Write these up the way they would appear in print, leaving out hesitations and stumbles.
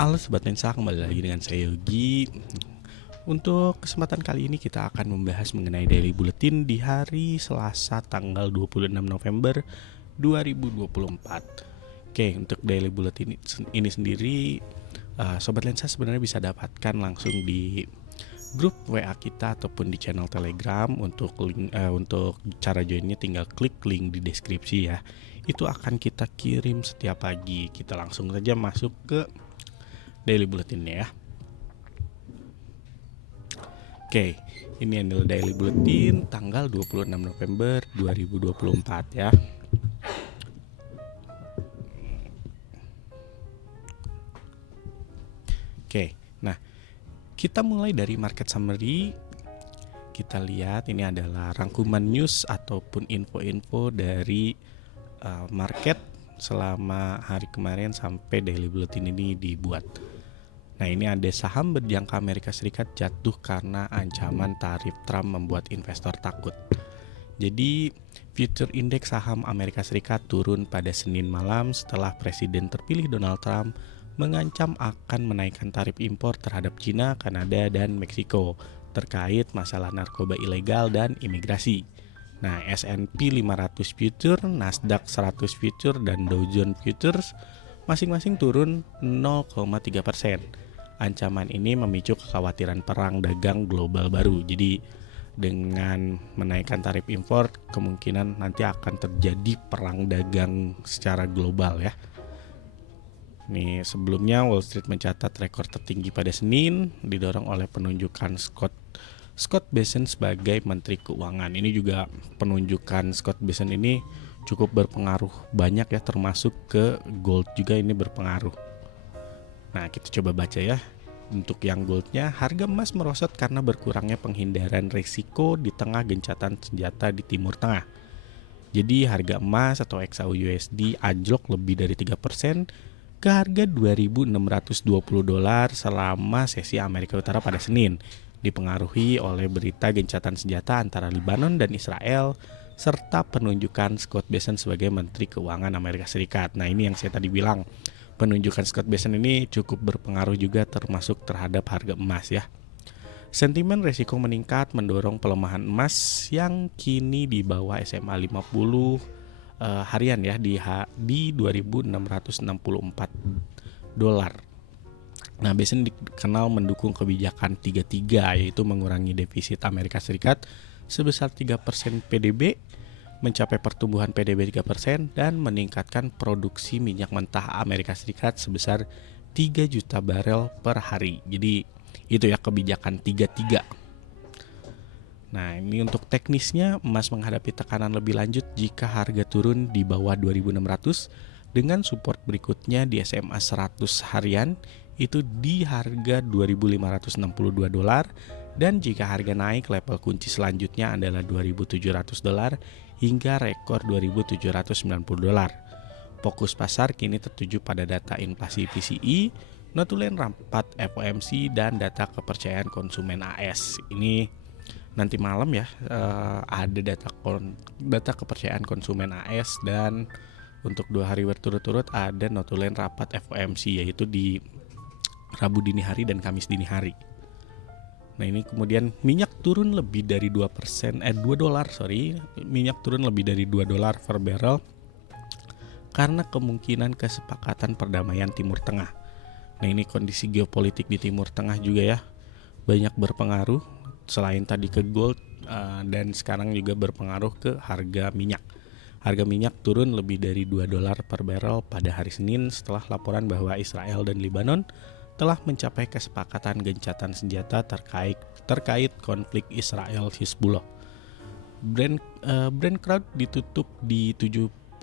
Halo Sobat Lensa, kembali lagi dengan saya Yogi. Untuk kesempatan kali ini kita akan membahas mengenai Daily Bulletin di hari Selasa tanggal 26 November 2024. Oke, untuk Daily Bulletin ini sendiri Sobat Lensa sebenarnya bisa dapatkan langsung di grup WA kita ataupun di channel Telegram. Untuk cara joinnya tinggal klik link di deskripsi ya. Itu akan kita kirim setiap pagi. Kita langsung saja masuk ke Daily Bulletinnya ya. Oke, ini adalah Daily Bulletin tanggal 26 November 2024 ya. Oke, nah kita mulai dari market summary. Kita lihat ini adalah rangkuman news ataupun info-info dari market selama hari kemarin sampai Daily Bulletin ini dibuat. Nah, ini ada saham berjangka Amerika Serikat jatuh karena ancaman tarif Trump membuat investor takut. Jadi, future indeks saham Amerika Serikat turun pada Senin malam setelah Presiden terpilih Donald Trump mengancam akan menaikkan tarif impor terhadap China, Kanada, dan Meksiko terkait masalah narkoba ilegal dan imigrasi. Nah, S&P 500 Future, Nasdaq 100 Future, dan Dow Jones Futures masing-masing turun 0,3%. Ancaman ini memicu kekhawatiran perang dagang global baru. Jadi dengan menaikkan tarif impor, kemungkinan nanti akan terjadi perang dagang secara global ya. Nih, sebelumnya Wall Street mencatat rekor tertinggi pada Senin, didorong oleh penunjukan Scott Bessent sebagai Menteri Keuangan. Ini juga penunjukan Scott Bessent ini cukup berpengaruh banyak ya, termasuk ke gold juga ini berpengaruh. Nah, kita coba baca ya. Untuk yang goldnya, harga emas merosot karena berkurangnya penghindaran risiko di tengah gencatan senjata di Timur Tengah. Jadi harga emas atau XAUUSD anjlok lebih dari 3% ke harga $2.620 selama sesi Amerika Utara pada Senin, dipengaruhi oleh berita gencatan senjata antara Lebanon dan Israel serta penunjukan Scott Bessent sebagai Menteri Keuangan Amerika Serikat. Nah, ini yang saya tadi bilang, penunjukan Scott Bessent ini cukup berpengaruh juga termasuk terhadap harga emas ya. Sentimen resiko meningkat mendorong pelemahan emas yang kini di bawah SMA 50 harian ya di $2.664. Nah, Bessent dikenal mendukung kebijakan 33, yaitu mengurangi defisit Amerika Serikat sebesar 3% PDB, mencapai pertumbuhan PDB 3% dan meningkatkan produksi minyak mentah Amerika Serikat sebesar 3 juta barel per hari. Jadi itu ya kebijakan 33. Nah, ini untuk teknisnya, emas menghadapi tekanan lebih lanjut jika harga turun di bawah 2.600 dengan support berikutnya di SMA 100 harian itu di harga $2.562 dan jika harga naik, level kunci selanjutnya adalah $2.700 hingga rekor $2.790. Fokus pasar kini tertuju pada data inflasi PCE, notulen rapat FOMC, dan data kepercayaan konsumen AS. Ini nanti malam ya, ada data kepercayaan konsumen AS, dan untuk 2 hari berturut-turut ada notulen rapat FOMC, yaitu di Rabu dini hari dan Kamis dini hari. Nah, ini kemudian minyak turun lebih dari $2, minyak turun lebih dari $2 per barrel karena kemungkinan kesepakatan perdamaian Timur Tengah. Nah, ini kondisi geopolitik di Timur Tengah juga ya banyak berpengaruh selain tadi ke gold, dan sekarang juga berpengaruh ke harga minyak. Harga minyak turun lebih dari $2 per barrel pada hari Senin setelah laporan bahwa Israel dan Lebanon telah mencapai kesepakatan gencatan senjata terkait konflik Israel-Hizbullah. Brent crude ditutup di $73.01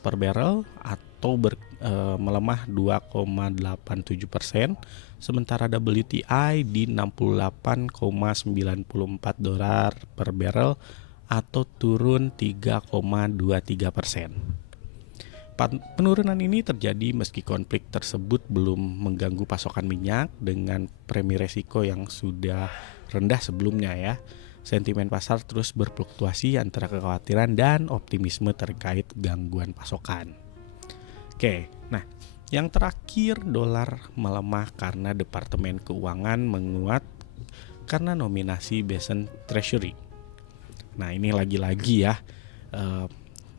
per barrel atau melemah 2,87%, sementara WTI di $68.94 per barrel atau turun 3,23%. Penurunan ini terjadi meski konflik tersebut belum mengganggu pasokan minyak dengan premi resiko yang sudah rendah sebelumnya ya. Sentimen pasar terus berfluktuasi antara kekhawatiran dan optimisme terkait gangguan pasokan. Oke, nah Yang terakhir, dolar melemah karena Departemen Keuangan menguat karena nominasi Biden Treasury. Nah, ini lagi-lagi ya,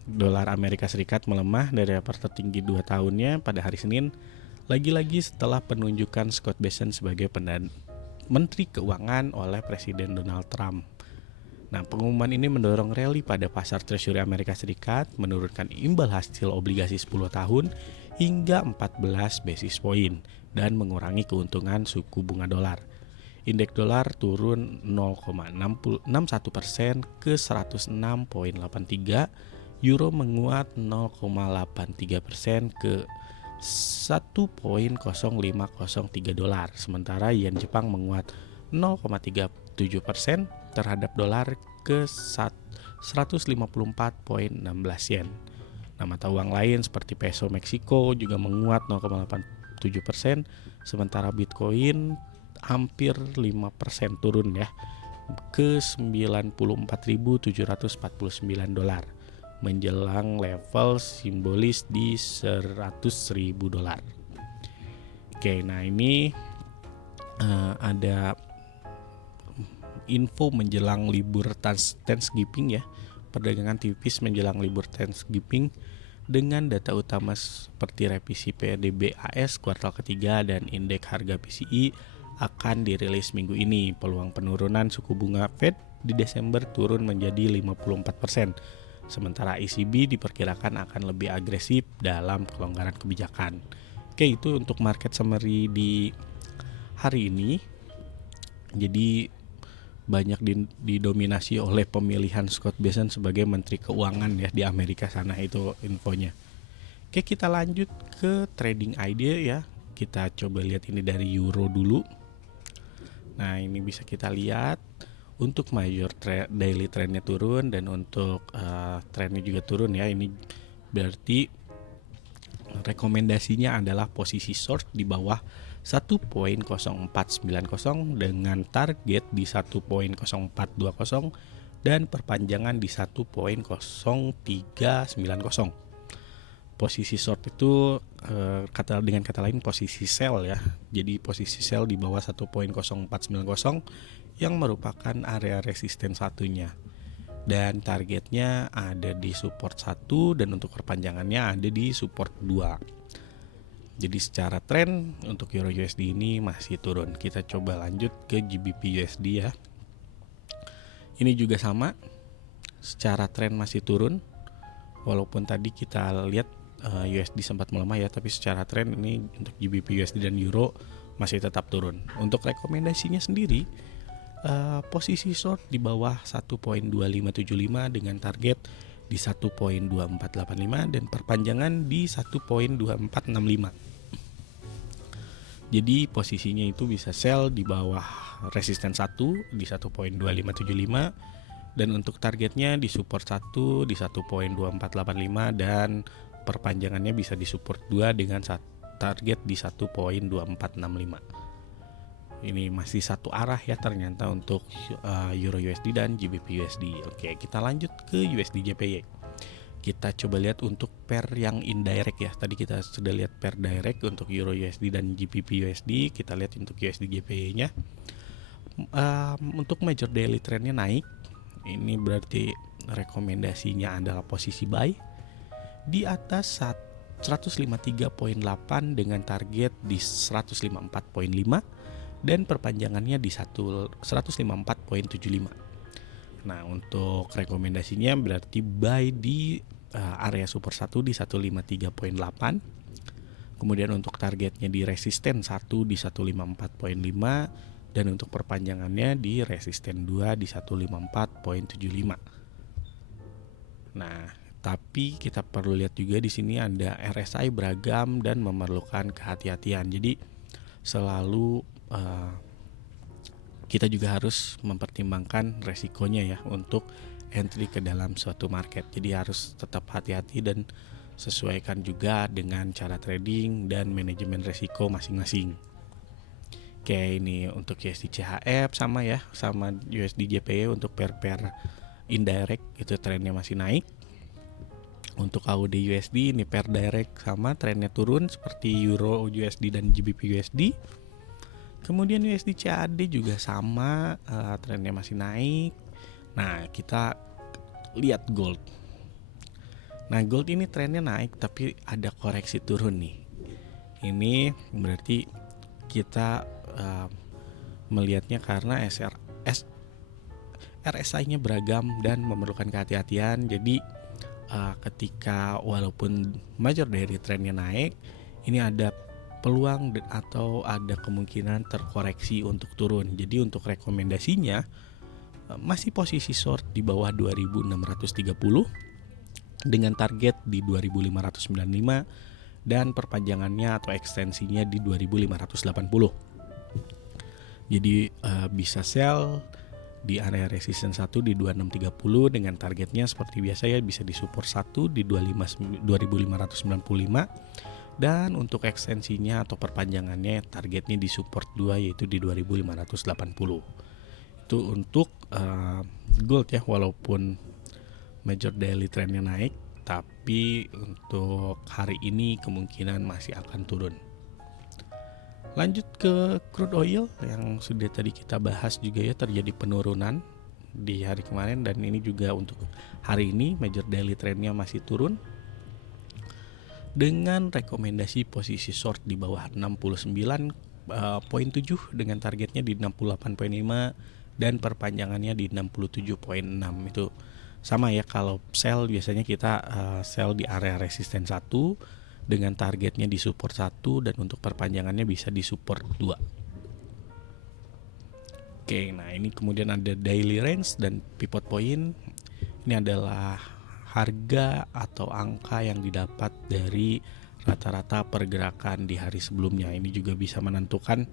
dolar Amerika Serikat melemah dari level tertinggi 2 tahunnya pada hari Senin, lagi-lagi setelah penunjukan Scott Bessent sebagai Menteri Keuangan oleh Presiden Donald Trump. Nah, pengumuman ini mendorong rally pada pasar Treasury Amerika Serikat, menurunkan imbal hasil obligasi 10 tahun hingga 14 basis point dan mengurangi keuntungan suku bunga dolar. Indeks dolar turun 0,61% ke 106,83, euro menguat 0,83% ke 1.0503 dolar, sementara yen Jepang menguat 0,37% terhadap dolar ke 154,16 yen. Nah, mata uang lain seperti peso Meksiko juga menguat 0,87%, sementara Bitcoin hampir 5% turun ya ke 94.749 dolar menjelang level simbolis di 100.000 dolar. Oke, nah ini ada info menjelang libur Thanksgiving ya. Perdagangan tipis menjelang libur Thanksgiving dengan data utama seperti revisi PDB AS kuartal ketiga dan indeks harga PCI akan dirilis minggu ini. Peluang penurunan suku bunga Fed di Desember turun menjadi 54%. Sementara ECB diperkirakan akan lebih agresif dalam kelonggaran kebijakan. Oke, itu untuk market summary di hari ini. Jadi banyak didominasi oleh pemilihan Scott Bessent sebagai Menteri Keuangan ya di Amerika sana, itu infonya. Oke, kita lanjut ke trading idea ya. Kita coba lihat ini dari euro dulu. Nah, ini bisa kita lihat untuk major daily trendnya turun dan untuk trendnya juga turun ya. Ini berarti rekomendasinya adalah posisi short di bawah 1.0490 dengan target di 1.0420 dan perpanjangan di 1.0390. Posisi short itu dengan kata lain posisi sell ya. Jadi posisi sell di bawah 1.0490 yang merupakan area resisten satunya. Dan targetnya ada di support 1 dan untuk perpanjangannya ada di support 2. Jadi secara tren untuk Euro USD ini masih turun. Kita coba lanjut ke GBP USD ya. Ini juga sama. Secara tren masih turun. Walaupun tadi kita lihat USD sempat melemah ya, tapi secara tren ini untuk GBP USD dan Euro masih tetap turun. Untuk rekomendasinya sendiri, posisi short di bawah 1.2575 dengan target di 1.2485 dan perpanjangan di 1.2465. Jadi posisinya itu bisa sell di bawah resisten 1 di 1.2575 dan untuk targetnya di support 1 di 1.2485 dan perpanjangannya bisa di support 2 dengan target di 1.2465. Ini masih satu arah ya ternyata untuk Euro USD dan GBP USD. Oke, kita lanjut ke USD JPY. Kita coba lihat untuk pair yang indirect ya. Tadi kita sudah lihat pair direct untuk Euro USD dan GBP USD. Kita lihat untuk USD JPY-nya. Untuk major daily trendnya naik. Ini berarti rekomendasinya adalah posisi buy di atas 153.8 dengan target di 154.5 dan perpanjangannya di 154.75. Nah, untuk rekomendasinya berarti buy di area support 1 di 153.8. Kemudian untuk targetnya di resisten 1 di 154.5 dan untuk perpanjangannya di resisten 2 di 154.75. Nah, tapi kita perlu lihat juga di sini ada RSI beragam dan memerlukan kehati-hatian. Jadi selalu kita juga harus mempertimbangkan resikonya ya untuk entry ke dalam suatu market. Jadi harus tetap hati-hati dan sesuaikan juga dengan cara trading dan manajemen resiko masing-masing. Oke, ini untuk USD CHF sama ya, sama USD JPY untuk pair-pair indirect itu trennya masih naik. Untuk AUD USD ini pair direct sama trennya turun seperti Euro USD dan GBP USD. Kemudian USD CAD juga sama, trennya masih naik. Nah, kita lihat gold. Nah, gold ini trennya naik tapi ada koreksi turun nih. Ini berarti kita melihatnya karena RSI-nya beragam dan memerlukan kehati-hatian. Jadi ketika walaupun major dari trennya naik, ini ada peluang atau ada kemungkinan terkoreksi untuk turun. Jadi untuk rekomendasinya masih posisi short di bawah 2630 dengan target di 2595 dan perpanjangannya atau ekstensinya di 2580. Jadi bisa sell di area resistance 1 di 2630 dengan targetnya seperti biasa ya, bisa di support 1 di 2595 dan untuk ekstensinya atau perpanjangannya targetnya di support 2 yaitu di 2580. Itu untuk gold ya, walaupun major daily trendnya naik tapi untuk hari ini kemungkinan masih akan turun. Lanjut ke crude oil yang sudah tadi kita bahas juga ya, terjadi penurunan di hari kemarin dan ini juga untuk hari ini major daily trendnya masih turun dengan rekomendasi posisi short di bawah 69,7 dengan targetnya di 68,5 dan perpanjangannya di 67,6. Itu sama ya, kalau sell biasanya kita sell di area resisten 1 dengan targetnya di support 1 dan untuk perpanjangannya bisa di support 2. Oke, nah ini kemudian ada daily range dan pivot point. Ini adalah harga atau angka yang didapat dari rata-rata pergerakan di hari sebelumnya. Ini juga bisa menentukan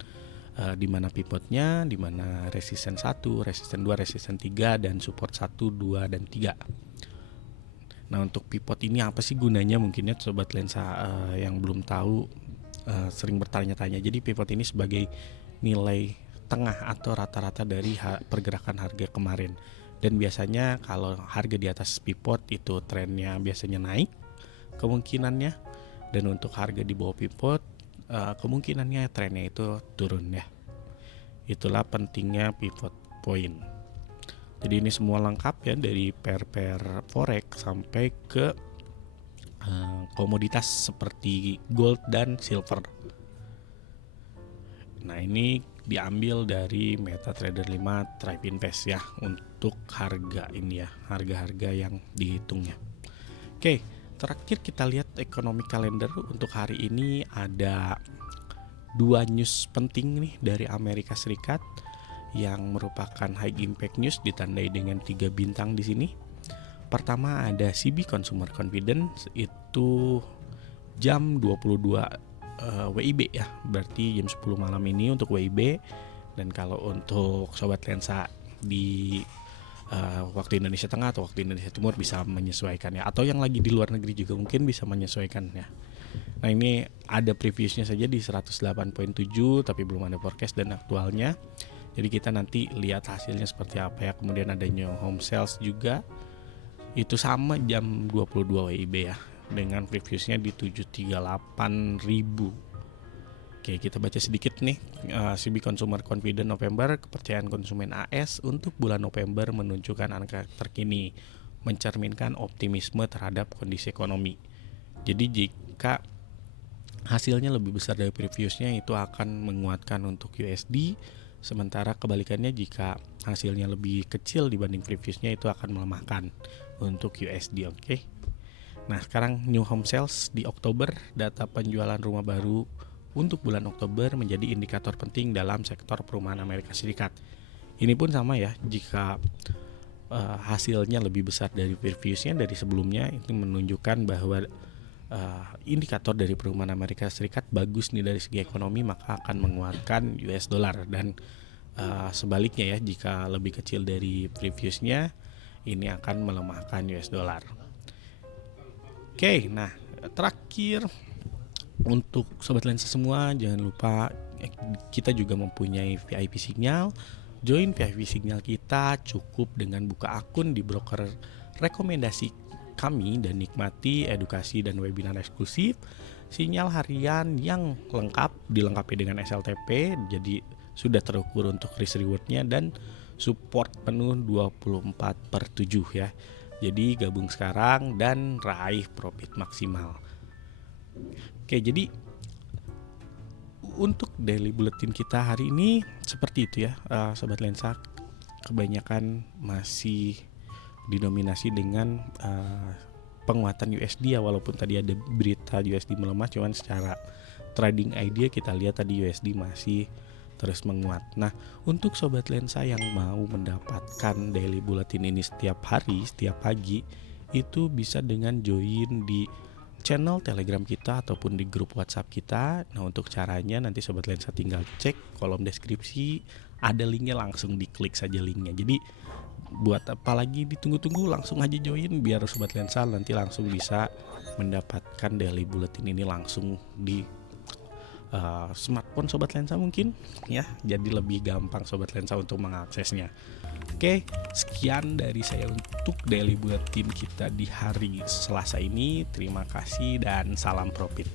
di mana pivotnya, di mana resisten 1, resisten 2, resisten 3 dan support 1, 2 dan 3. Nah, untuk pivot ini apa sih gunanya? Mungkinnya sobat lensa yang belum tahu sering bertanya-tanya. Jadi pivot ini sebagai nilai tengah atau rata-rata dari pergerakan harga kemarin. Dan biasanya kalau harga di atas pivot itu trennya biasanya naik kemungkinannya, dan untuk harga di bawah pivot kemungkinannya trennya itu turun ya. Itulah pentingnya pivot point. Jadi ini semua lengkap ya, dari pair forex sampai ke komoditas seperti gold dan silver. Nah, ini diambil dari MetaTrader 5 Thrive Invest ya untuk harga ini ya, harga-harga yang dihitungnya. Oke, terakhir kita lihat economic calendar untuk hari ini. Ada 2 news penting nih dari Amerika Serikat yang merupakan high impact news ditandai dengan 3 bintang di sini. Pertama ada CB Consumer Confidence, itu jam 22 WIB ya, berarti jam 10 malam ini untuk WIB. Dan kalau untuk sobat lensa di waktu Indonesia Tengah atau waktu Indonesia Timur bisa menyesuaikan ya, atau yang lagi di luar negeri juga mungkin bisa menyesuaikan ya. Nah, ini ada previewsnya saja di 108.7 tapi belum ada forecast dan aktualnya. Jadi kita nanti lihat hasilnya seperti apa ya. Kemudian ada new home sales juga, itu sama jam 22 WIB ya, dengan previewsnya di 738.000. Oke, kita baca sedikit nih. CB Consumer Confidence November, kepercayaan konsumen AS untuk bulan November menunjukkan angka terkini, mencerminkan optimisme terhadap kondisi ekonomi. Jadi jika hasilnya lebih besar dari previewsnya itu akan menguatkan untuk USD. Sementara kebalikannya, jika hasilnya lebih kecil dibanding previewsnya itu akan melemahkan untuk USD. Oke. Nah, sekarang new home sales di Oktober, data penjualan rumah baru untuk bulan Oktober menjadi indikator penting dalam sektor perumahan Amerika Serikat. Ini pun sama ya, jika hasilnya lebih besar dari previewsnya, dari sebelumnya, itu menunjukkan bahwa indikator dari perumahan Amerika Serikat bagus nih dari segi ekonomi, maka akan menguatkan US dollar. Dan sebaliknya ya, jika lebih kecil dari previewsnya, ini akan melemahkan US dollar. Oke, nah terakhir untuk sobat lensa semua, jangan lupa kita juga mempunyai VIP Signal. Join VIP Signal kita cukup dengan buka akun di broker rekomendasi kami dan nikmati edukasi dan webinar eksklusif, sinyal harian yang lengkap dilengkapi dengan SLTP, jadi sudah terukur untuk risk rewardnya, dan support penuh 24/7 ya. Jadi gabung sekarang dan raih profit maksimal. Oke, jadi untuk daily bulletin kita hari ini seperti itu ya, Sobat Lensa. Kebanyakan masih didominasi dengan penguatan USD ya, walaupun tadi ada berita USD melemah, cuman secara trading idea kita lihat tadi USD masih terus menguat. Nah, untuk Sobat Lensa yang mau mendapatkan daily bulletin ini setiap hari, setiap pagi, itu bisa dengan join di channel Telegram kita ataupun di grup WhatsApp kita. Nah, untuk caranya nanti Sobat Lensa tinggal cek kolom deskripsi, ada linknya, langsung diklik saja linknya. Jadi buat apa lagi ditunggu-tunggu, langsung aja join biar Sobat Lensa nanti langsung bisa mendapatkan daily bulletin ini langsung di smartphone Sobat Lensa mungkin ya. Jadi lebih gampang Sobat Lensa untuk mengaksesnya. Oke, sekian dari saya untuk daily bulletin kita di hari Selasa ini. Terima kasih dan salam profit.